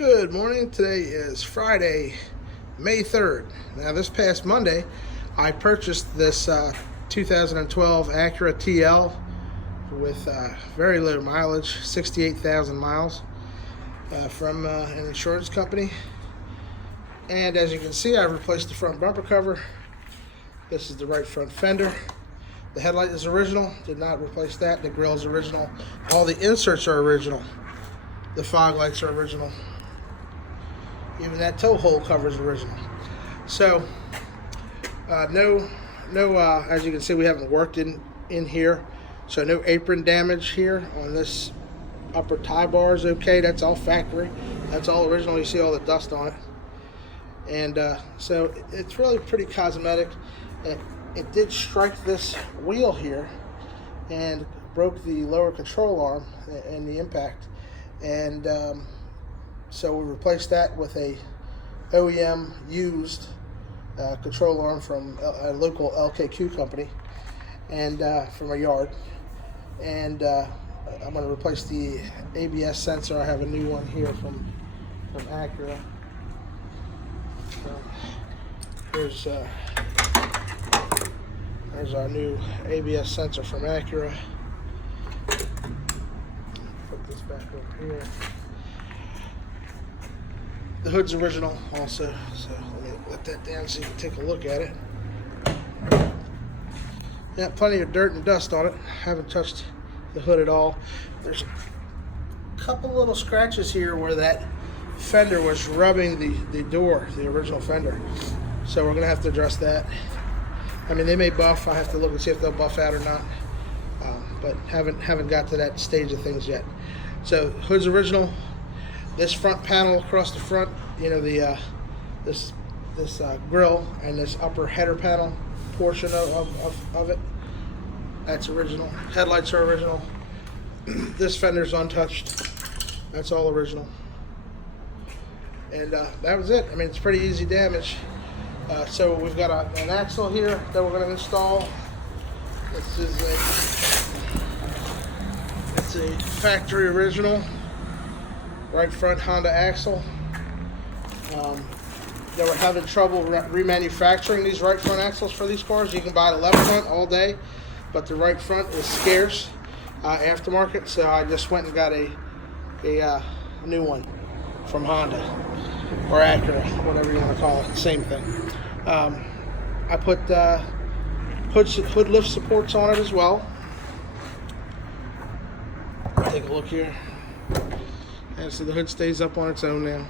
Good morning. Today is Friday, May 3rd. Now this past Monday, I purchased this 2012 Acura TL with very low mileage, 68,000 miles from an insurance company. And as you can see, I replaced the front bumper cover. This is the right front fender. The headlight is original, did not replace that. The grill is original. All the inserts are original. The fog lights are original. Even that tow hole cover is original. So, no, as you can see, we haven't worked in here. So no apron damage here on this upper tie bar is okay. That's all factory. That's all original. You see all the dust on it. And so it's really pretty cosmetic. It did strike this wheel here and broke the lower control arm and the impact. And so we replaced that with a OEM used control arm from a local LKQ company and from a yard. And I'm going to replace the ABS sensor. I have a new one here from Acura. So there's our new ABS sensor from Acura. Put this back over here. The hood's original also, so let me let that down so you can take a look at it. Yeah, plenty of dirt and dust on it. Haven't touched the hood at all. There's a couple little scratches here where that fender was rubbing the door, the original fender. So we're going to have to address that. I mean, they may buff. I have to look and see if they'll buff out or not. But haven't got to that stage of things yet. So hood's original. This front panel across the front, you know, the this grill and this upper header panel portion of it, that's original. Headlights are original. This fender's untouched. That's all original. And that was it. I mean, it's pretty easy damage. So we've got an axle here that we're going to install. This is a factory original. Right front Honda axle. They were having trouble remanufacturing these right front axles for these cars. You can buy the left front all day, but the right front is scarce aftermarket. So I just went and got a new one from Honda or Acura, whatever you want to call it. Same thing. I put hood lift supports on it as well. Take a look here. And so the hood stays up on its own now.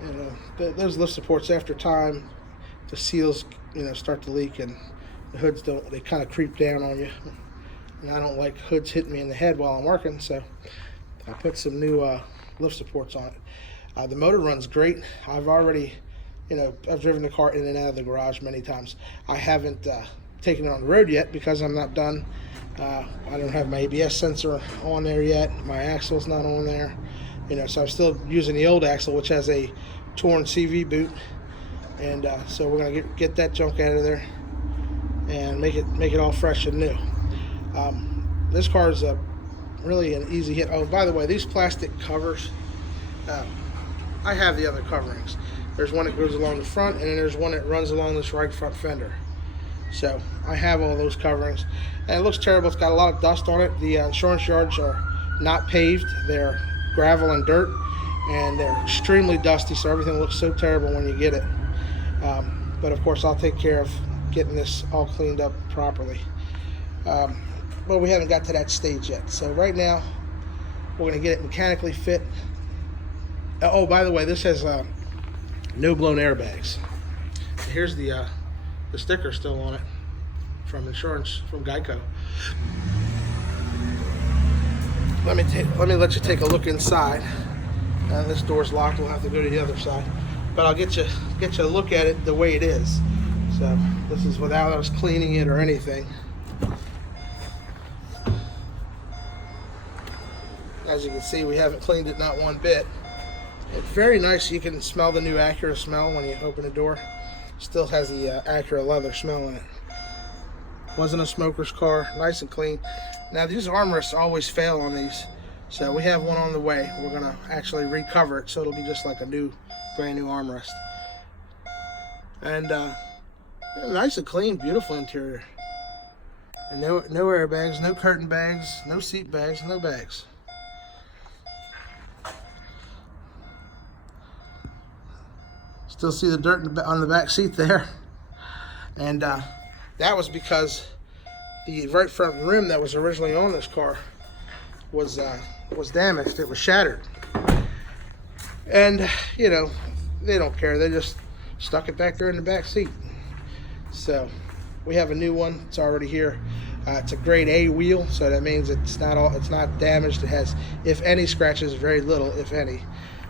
And those lift supports, after time, the seals, start to leak, and the hoods they kind of creep down on you. And I don't like hoods hitting me in the head while I'm working, so I put some new lift supports on it. The motor runs great. I've already, I've driven the car in and out of the garage many times. I haven't taken it on the road yet because I'm not done. I don't have my ABS sensor on there yet. My axle's not on there. So I'm still using the old axle, which has a torn CV boot. And so we're gonna get that junk out of there and make it all fresh and new. This car is really an easy hit. Oh, by the way, these plastic covers, I have the other coverings. There's one that goes along the front, and then there's one that runs along this right front fender. So I have all those coverings, and it looks terrible. It's got a lot of dust on it. The insurance yards are not paved. They're gravel and dirt, and they're extremely dusty, so everything looks so terrible when you get it. But of course, I'll take care of getting this all cleaned up properly. But we haven't got to that stage yet. So right now, we're going to get it mechanically fit. Oh, by the way, this has no blown airbags. Here's the sticker still on it from insurance, from Geico. Let me let you take a look inside. This door's locked. We'll have to go to the other side, but I'll get you a look at it the way it is. So this is without us cleaning it or anything. As you can see, we haven't cleaned it not one bit. It's very nice. You can smell the new Acura smell when you open the door. Still has the Acura leather smell in it. Wasn't a smoker's car. Nice and clean. Now these armrests always fail on these. So we have one on the way. We're gonna actually recover it, so it'll be just like a brand new armrest. And nice and clean, beautiful interior. And no airbags, no curtain bags, no seat bags, no bags. Still see the dirt on the back seat there. And that was because the right front rim that was originally on this car was damaged. It was shattered. And you know, they don't care. They just stuck it back there in the back seat. So we have a new one. It's already here. It's a grade A wheel, so that means it's not damaged. It has, if any, scratches, very little, if any.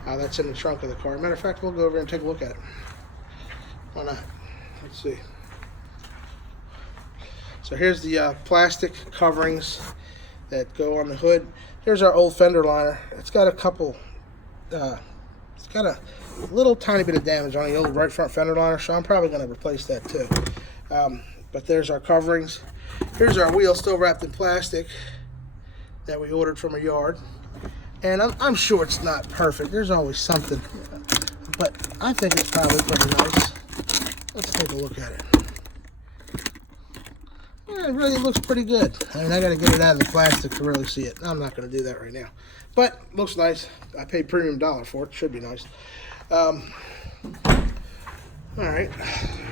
That's in the trunk of the car. Matter of fact, we'll go over and take a look at it. Why not? Let's see. So here's the plastic coverings that go on the hood. Here's our old fender liner. It's got a couple, it's got a little tiny bit of damage on the old right front fender liner, so I'm probably going to replace that too. But there's our coverings. Here's our wheel, still wrapped in plastic, that we ordered from a yard. And I'm sure it's not perfect. There's always something, but I think it's probably pretty nice. Let's take a look at it. Yeah, it really looks pretty good. I mean, I got to get it out of the plastic to really see it. I'm not going to do that right now, but looks nice. I paid premium dollar for it. Should be nice. All right,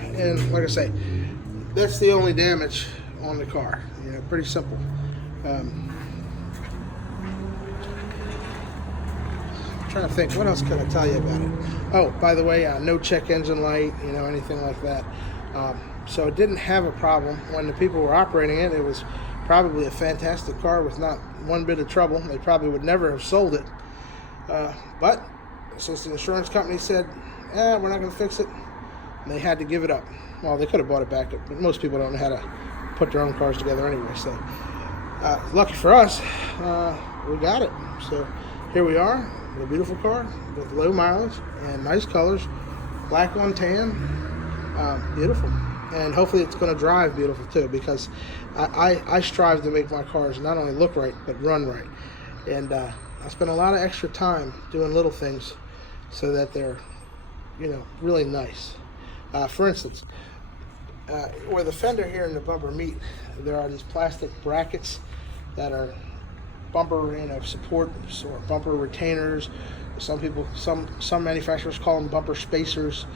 and like I say, that's the only damage on the car. You know, pretty simple. Trying to think, what else can I tell you about it? Oh, by the way, no check engine light, you know, anything like that. So it didn't have a problem when the people were operating it. It was probably a fantastic car with not one bit of trouble. They probably would never have sold it. But since the insurance company said, we're not going to fix it, they had to give it up. Well, they could have bought it back, but most people don't know how to put their own cars together anyway. So lucky for us, we got it. So here we are. A beautiful car with low mileage and nice colors, black on tan, beautiful. And hopefully it's going to drive beautiful too, because I strive to make my cars not only look right but run right. And I spend a lot of extra time doing little things so that they're, you know, really nice. For instance, where the fender here and the bumper meet, there are these plastic brackets that are bumper, you know, supports or bumper retainers. Some manufacturers call them bumper spacers.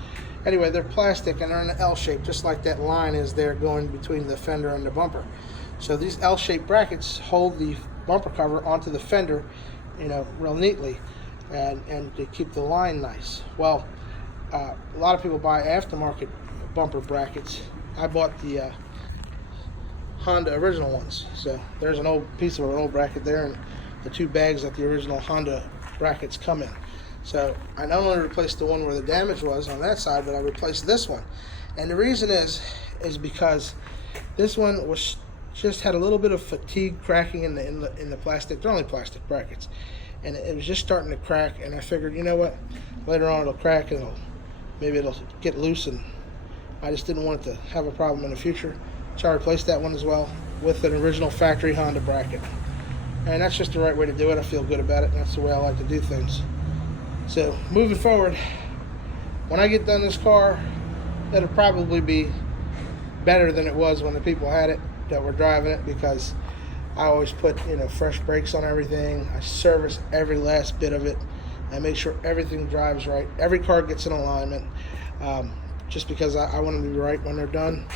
Anyway, they're plastic and they're in an L shape, just like that line is there going between the fender and the bumper. So these L-shaped brackets hold the bumper cover onto the fender, you know, real neatly, and they keep the line nice. Well, a lot of people buy aftermarket bumper brackets. I bought the Honda original ones. So there's an old piece of an old bracket there, and the two bags that the original Honda brackets come in. So I not only replaced the one where the damage was on that side, but I replaced this one. And the reason is because this one was just had a little bit of fatigue cracking in the plastic. They're only plastic brackets, and it was just starting to crack. And I figured, you know what, later on it'll crack and maybe it'll get loose, and I just didn't want it to have a problem in the future. So I replaced that one as well with an original factory Honda bracket. And that's just the right way to do it. I feel good about it. That's the way I like to do things. So moving forward, when I get done this car, it'll probably be better than it was when the people had it that were driving it, because I always put, you know, fresh brakes on everything. I service every last bit of it. I make sure everything drives right. Every car gets in alignment, just because I want them to be right when they're done.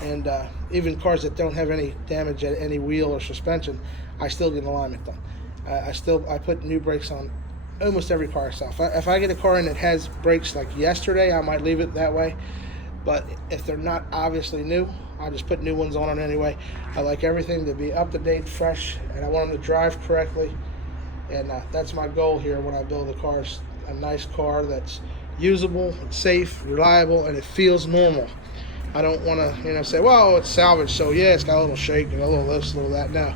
And even cars that don't have any damage at any wheel or suspension, I still get alignment done. I put new brakes on almost every car I sell. If I get a car in that has brakes like yesterday, I might leave it that way. But if they're not obviously new, I just put new ones on it anyway. I like everything to be up to date, fresh, and I want them to drive correctly. And that's my goal here when I build a car. A nice car that's usable, it's safe, reliable, and it feels normal. I don't want to, you know, say, well, it's salvaged, so yeah, it's got a little shake and a little this, a little that. No,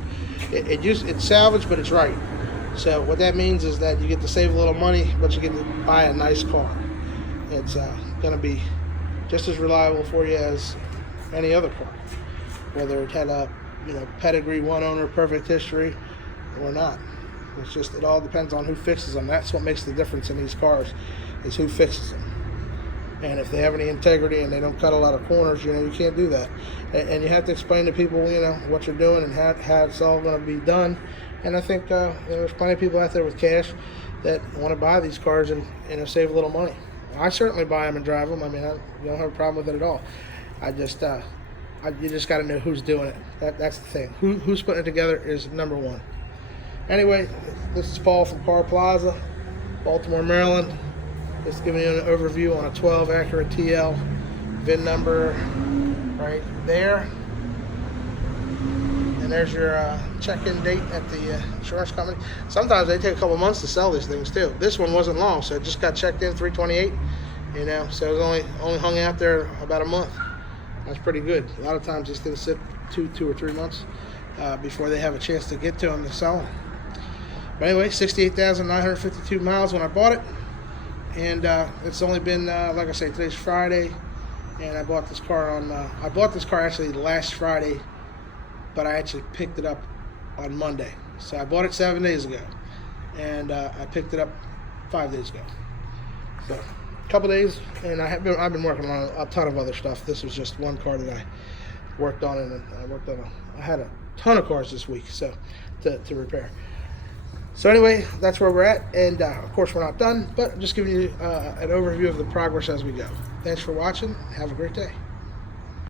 it's salvaged, but it's right. So what that means is that you get to save a little money, but you get to buy a nice car. It's going to be just as reliable for you as any other car, whether it had a, you know, pedigree, one owner, perfect history, or not. It's just, it all depends on who fixes them. That's what makes the difference in these cars, is who fixes them. And if they have any integrity and they don't cut a lot of corners, you know, you can't do that. And you have to explain to people, you know, what you're doing and how it's all going to be done. And I think there's plenty of people out there with cash that want to buy these cars and, you know, save a little money. I certainly buy them and drive them. I mean, I don't have a problem with it at all. I just, you just got to know who's doing it. That's the thing. Who's putting it together is number one. Anyway, this is Paul from Car Plaza, Baltimore, Maryland. Just giving you an overview on a 12 Acura TL. VIN number right there. And there's your check-in date at the insurance company. Sometimes they take a couple months to sell these things too. This one wasn't long, so it just got checked in 3/28. You know, so it was only hung out there about a month. That's pretty good. A lot of times these things sit two or 3 months before they have a chance to get to them to sell them. But anyway, 68,952 miles when I bought it, and it's only been like I say, today's Friday, and I bought this car on. I bought this car actually last Friday, but I actually picked it up on Monday. So I bought it 7 days ago, and I picked it up 5 days ago. So a couple days, and I've been working on a ton of other stuff. This was just one car that I worked on, and I had a ton of cars this week, so to repair. So anyway, that's where we're at, and of course we're not done, but I'm just giving you an overview of the progress as we go. Thanks for watching. Have a great day.